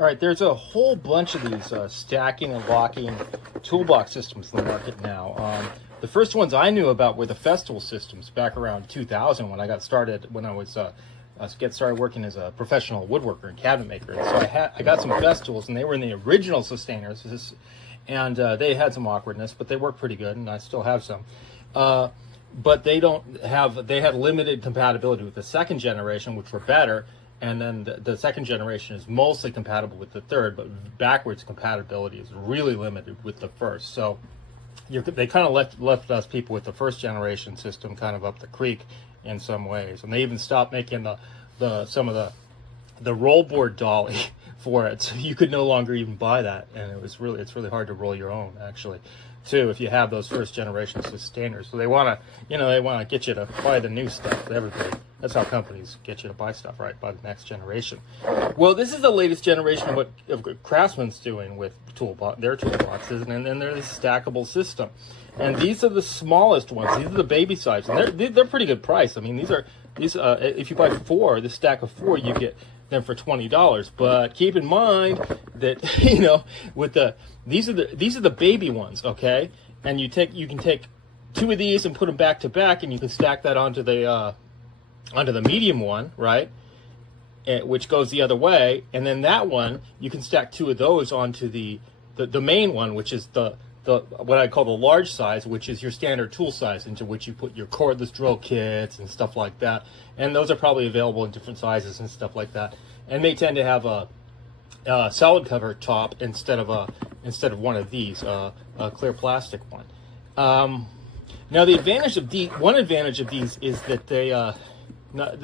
All right, there's a whole bunch of these stacking and locking toolbox systems in the market now. The first ones I knew about were the festival systems back around 2000 when I got started, when I was get started working as a professional woodworker and cabinet maker. And so I got some festivals, and they were in the original sustainers, and they had some awkwardness, but they work pretty good, and I still have some. But they had limited compatibility with the second generation, which were better. And then the second generation is mostly compatible with the third, but backwards compatibility is really limited with the first. So they kind of left us people with the first generation system kind of up the creek in some ways. And they even stopped making some of the roll board dolly for it, so you could no longer even buy that. And it's really hard to roll your own, actually, too, if you have those first generation sustainers. So they want to get you to buy the new stuff. Everybody. That's how companies get you to buy stuff, right? Buy the next generation. Well, this is the latest generation of what Craftsman's doing with their toolboxes, and then they're this stackable system. And these are the smallest ones. These are the baby size, and they're pretty good price. I mean, these if you buy the stack of 4, you get them for $20. But keep in mind that these are the baby ones, okay? And you can take 2 of these and put them back to back, and you can stack that onto the medium one, right? Which goes the other way, and then that one you can stack 2 of those onto the main one, which is the what I call the large size, which is your standard tool size, into which you put your cordless drill kits and stuff like that. And those are probably available in different sizes and stuff like that. And they tend to have a solid cover top instead of one of these, a clear plastic one. Now the advantage of one advantage of these is that they not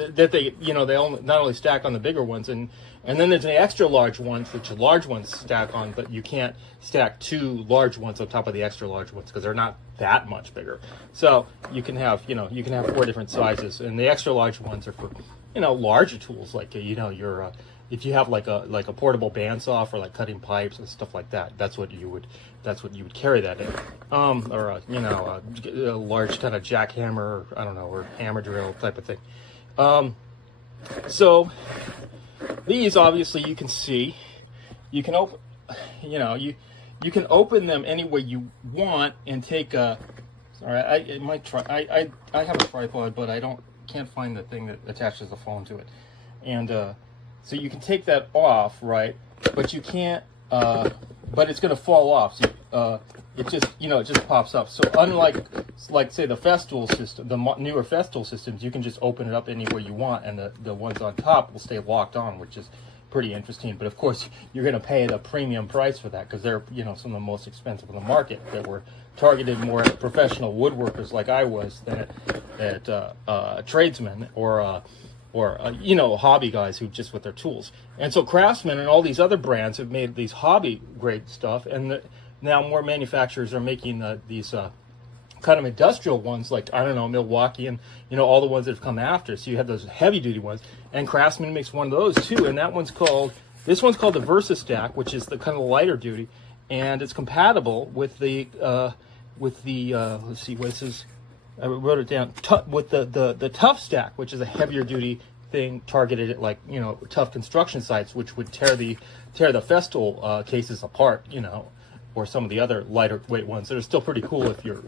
only stack on the bigger ones, and then there's the extra large ones, which the large ones stack on, but you can't stack 2 large ones on top of the extra large ones because they're not that much bigger. So you can have 4 different sizes, and the extra large ones are for larger tools, like your if you have like a portable bandsaw for like cutting pipes and stuff like that. That's what you would carry that in, or a large kind of jackhammer, or hammer drill type of thing. So these, obviously, you can see, you can open, you can open them any way you want and take a. Sorry, I might try. I have a tripod, but can't find the thing that attaches the phone to it, and so you can take that off, right? But you can't. But it's going to fall off. So, it just pops up. So unlike, say, the festival system, the newer festival systems, you can just open it up anywhere you want, and the ones on top will stay locked on, which is pretty interesting. But of course, you're going to pay a premium price for that because they're some of the most expensive in the market, that were targeted more at professional woodworkers like I was than at tradesmen or hobby guys who just with their tools. And so Craftsman and all these other brands have made these hobby grade stuff, and now more manufacturers are making these kind of industrial ones, like Milwaukee, and all the ones that have come after. So you have those heavy duty ones, and Craftsman makes one of those too, and this one's called the Versastack, which is the kind of lighter duty, and it's compatible with the let's see, what this is. I wrote it down, with the Tough Stack, which is a heavier duty thing targeted at tough construction sites, which would tear the Festool cases apart, or some of the other lighter weight ones that are still pretty cool if you're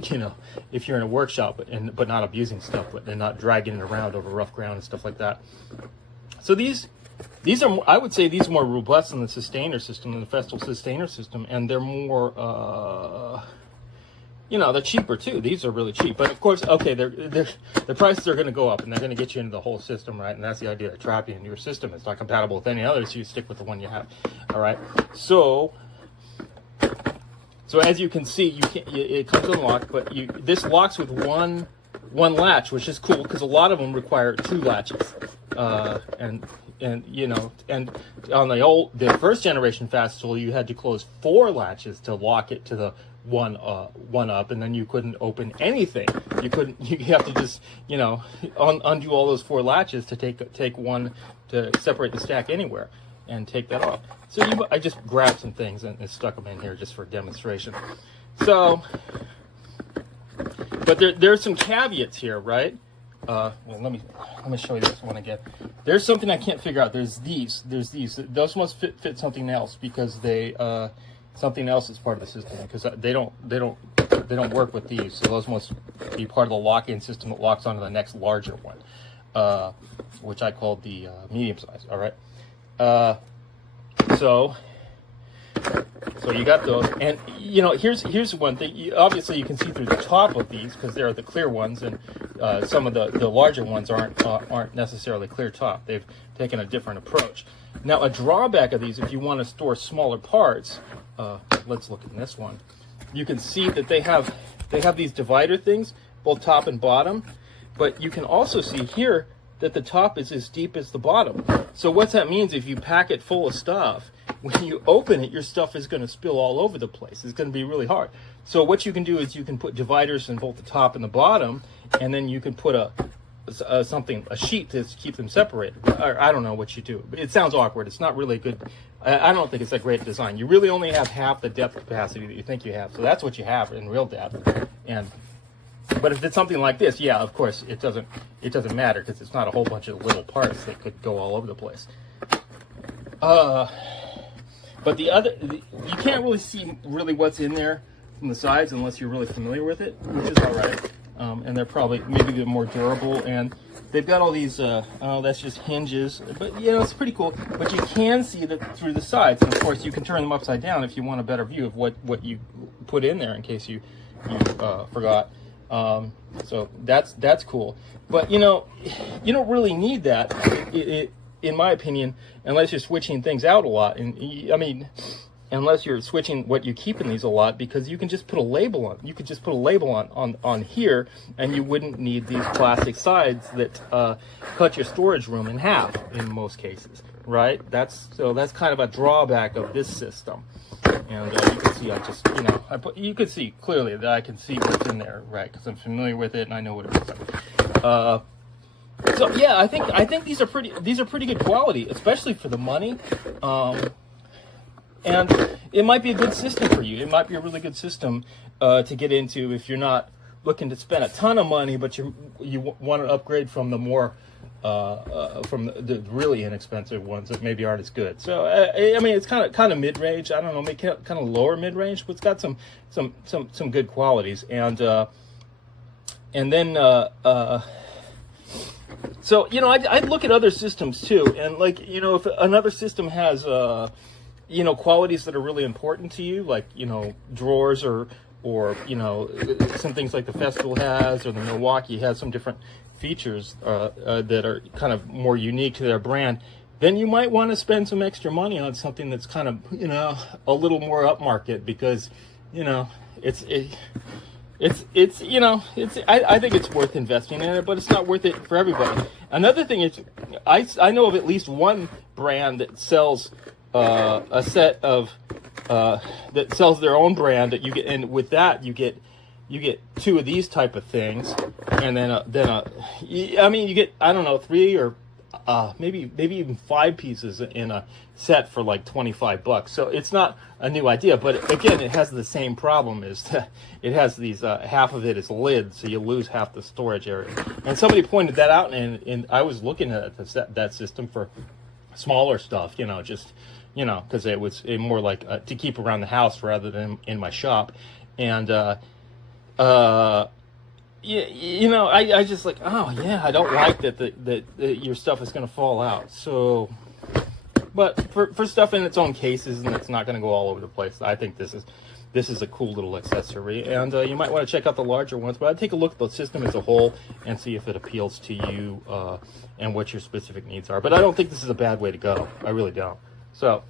in a workshop but not abusing stuff, and not dragging it around over rough ground and stuff like that. So these are, I would say, these are more robust than the sustainer system, than the Festool sustainer system, and they're more they're cheaper too. These are really cheap, but of course, okay, the prices are going to go up, and they're going to get you into the whole system, right? And that's the idea, to trap you into your system. It's not compatible with any other, so you stick with the one you have. All right. So as you can see, it comes unlocked, but this locks with one latch, which is cool because a lot of them require 2 latches, and on the first generation Festool, you had to close 4 latches to lock it to the one up, and then you couldn't open anything. You have to just undo all those 4 latches to take one to separate the stack anywhere, and take that off. So I just grabbed some things and stuck them in here just for demonstration. So, but there's some caveats here, right? well, let me show you this one again. There's something I can't figure out. There's these. Those must fit something else because they something else is part of the system because they don't work with these. So those must be part of the lock-in system that locks onto the next larger one, which I called the medium size. All right. So you got those, and you know, here's one thing. Obviously, you can see through the top of these because they're the clear ones, and some of the larger ones aren't necessarily clear top. They've taken a different approach. Now, a drawback of these, if you want to store smaller parts, let's look at this one. You can see that they have these divider things, both top and bottom, but you can also see here that the top is as deep as the bottom. So what that means, if you pack it full of stuff, when you open it, your stuff is going to spill all over the place. It's going to be really hard. So what you can do is you can put dividers in both the top and the bottom, and then you can put a sheet to keep them separated. Or I don't know what you do. It sounds awkward. It's not really good. I don't think it's a great design. You really only have half the depth capacity that you think you have. So that's what you have in real depth. But if it's something like this, yeah, of course, it doesn't matter because it's not a whole bunch of little parts that could go all over the place. But you can't really see really what's in there from the sides unless you're really familiar with it, which is all right. And they're probably maybe a bit more durable, and they've got all these. That's just hinges, but you know it's pretty cool. But you can see that through the sides, and of course you can turn them upside down if you want a better view of what you put in there in case you forgot. So that's cool. But you know, you don't really need that, in my opinion, unless you're switching things out a lot. And I mean, unless you're switching what you keep in these a lot, because you can just put a label on. You could just put a label on here, and you wouldn't need these plastic sides that cut your storage room in half in most cases, right? That's kind of a drawback of this system. And you can see you can see clearly that I can see what's in there, right? Because I'm familiar with it and I know what it is. So yeah, I think these are pretty good quality, especially for the money. And it might be a good system for you. It might be a really good system to get into if you're not looking to spend a ton of money, but you want to upgrade from the more from the really inexpensive ones that maybe aren't as good. So I mean, it's kind of mid-range. I don't know, maybe kind of lower mid-range, but it's got some good qualities. And then so you know, I'd look at other systems too, and like you know, if another system has you know, qualities that are really important to you, like you know, drawers or you know, some things like the Festival has or the Milwaukee has some different features that are kind of more unique to their brand, then you might want to spend some extra money on something that's kind of, you know, a little more upmarket, because you know it's you know, I think it's worth investing in it, but it's not worth it for everybody. Another thing is, I know of at least one brand that sells a set of that sells their own brand that you get, and with that you get two of these type of things, and then I mean, you get, I don't know, 3 or maybe even 5 pieces in a set for like $25. So it's not a new idea, but again, it has the same problem, is that it has these half of it is lids, so you lose half the storage area. And somebody pointed that out, and I was looking at that system for smaller stuff, you know, just, you know, because it was more like to keep around the house rather than in my shop. And you know, I just like, oh yeah, I don't like that your stuff is going to fall out. So, but for stuff in its own cases and it's not going to go all over the place, I think this is a cool little accessory. And you might want to check out the larger ones, but I'd take a look at the system as a whole and see if it appeals to you and what your specific needs are. But I don't think this is a bad way to go. I really don't. So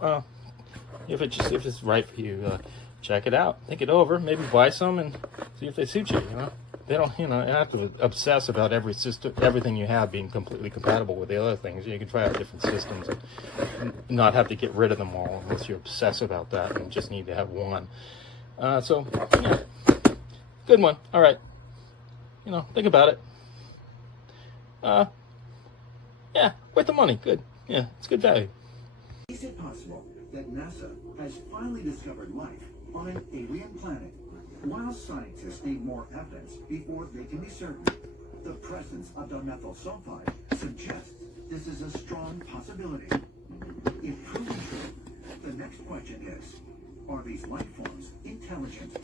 if it's right for you, check it out, think it over, maybe buy some and see if they suit you. You know, they don't, you know, you have to obsess about everything you have being completely compatible with the other things. You can try out different systems and not have to get rid of them all unless you obsess about that and just need to have one. So yeah, good one. All right, you know, think about it. Yeah, worth the money. Good. Yeah, it's good value. Is it possible that NASA has finally discovered life on an alien planet, while scientists need more evidence before they can be certain? The presence of dimethyl sulfide suggests this is a strong possibility. If proven true, the next question is, are these life forms intelligent?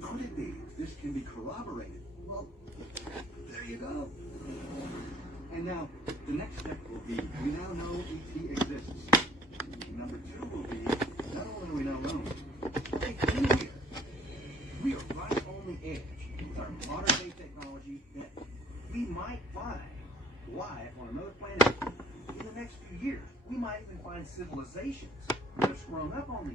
Could it be this can be corroborated? Well, there you go. And now, the next step will be, we now know ET exists. Number 2 will be, not only do we now know, it's in here. We are right on the edge with our modern day technology that we might find life on another planet in the next few years. We might even find civilizations that have sprung up on the